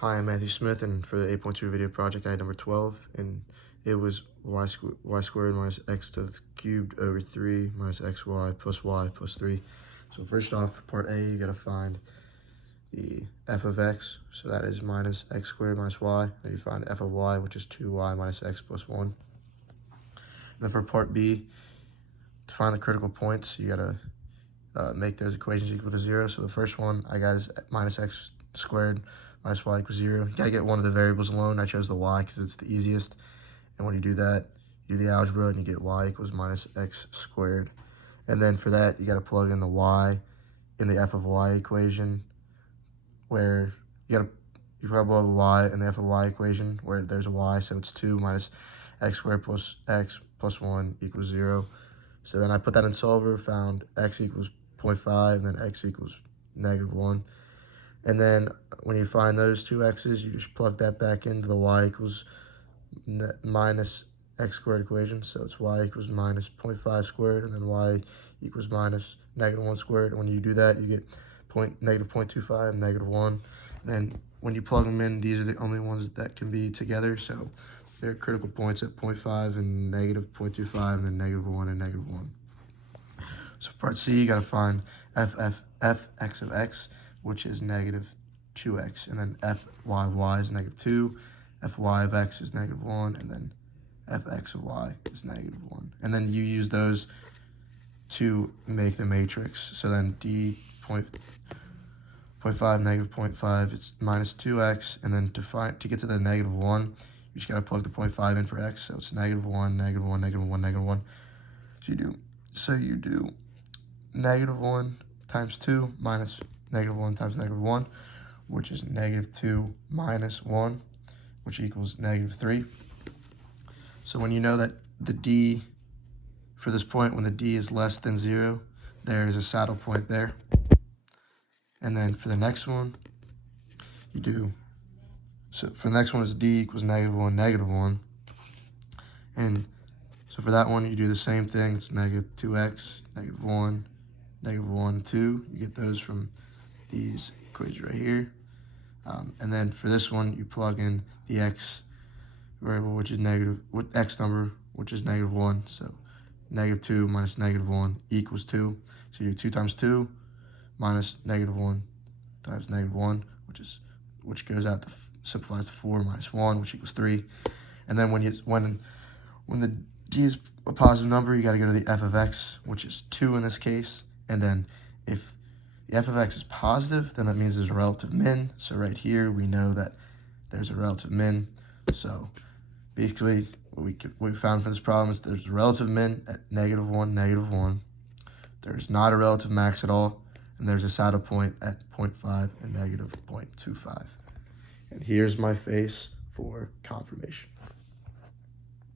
Hi, I'm Matthew Smith, and for the 8.2 video project, I had number 12, and it was y squared minus x to the cubed over 3 minus xy plus 3. So first off, part A, you gotta find the f of x, so that is minus x squared minus y. Then you find the f of y, which is 2y minus x plus 1. Then for part B, to find the critical points, you gotta make those equations equal to 0. So the first one I got is minus x squared minus y equals 0. You gotta get one of the variables alone. I chose the y because it's the easiest. And when you do that, you do the algebra and you get y equals minus x squared. And then for that, you gotta plug in the y in the f of y equation, where you gotta plug y in the f of y equation where there's a y, so it's 2 minus x squared plus x plus 1 equals 0. So then I put that in solver, found x equals 0.5, and then x equals -1. And then when you find those two x's, you just plug that back into the y equals minus x squared equation. So it's y equals minus 0.5 squared, and then y equals minus -1 squared. And when you do that, you get negative 0.25 and -1. And then when you plug them in, these are the only ones that can be together. So they're critical points at 0.5 and negative 0.25, and then -1 and -1. So part C, you gotta find fx of x, which is negative 2x, and then fyy is -2, fy of x is -1, and then fx of y is -1. And then you use those to make the matrix. So then d 0.5 negative 0.5, it's minus 2x, and then to get to the -1, you just gotta plug the 0.5 in for x, so it's -1, -1, -1, -1. So you do -1 times 2 minus -1 times -1, which is -2 minus 1, which equals -3. So when you know that the d, for this point, when the d is less than 0, there is a saddle point there. And then for the next one, you do, so for the next one is d equals -1, -1. And so for that one, you do the same thing. It's -2x, -1, -1, 2. You get those from these equations right here. And then for this one, you plug in the x variable, which is x number, which is -1. So -2 minus -1 equals 2. So you do 2 times 2 minus -1 times -1, which goes out to simplifies to 4 minus 1, which equals 3. And then when the d is a positive number, you got to go to the f of x, which is 2 in this case. And then if the f of x is positive, then that means there's a relative min. So right here, we know that there's a relative min. So basically, what we found for this problem is there's a relative min at -1, -1. There's not a relative max at all, and there's a saddle point at 0.5 and -0.25. And here's my face for confirmation.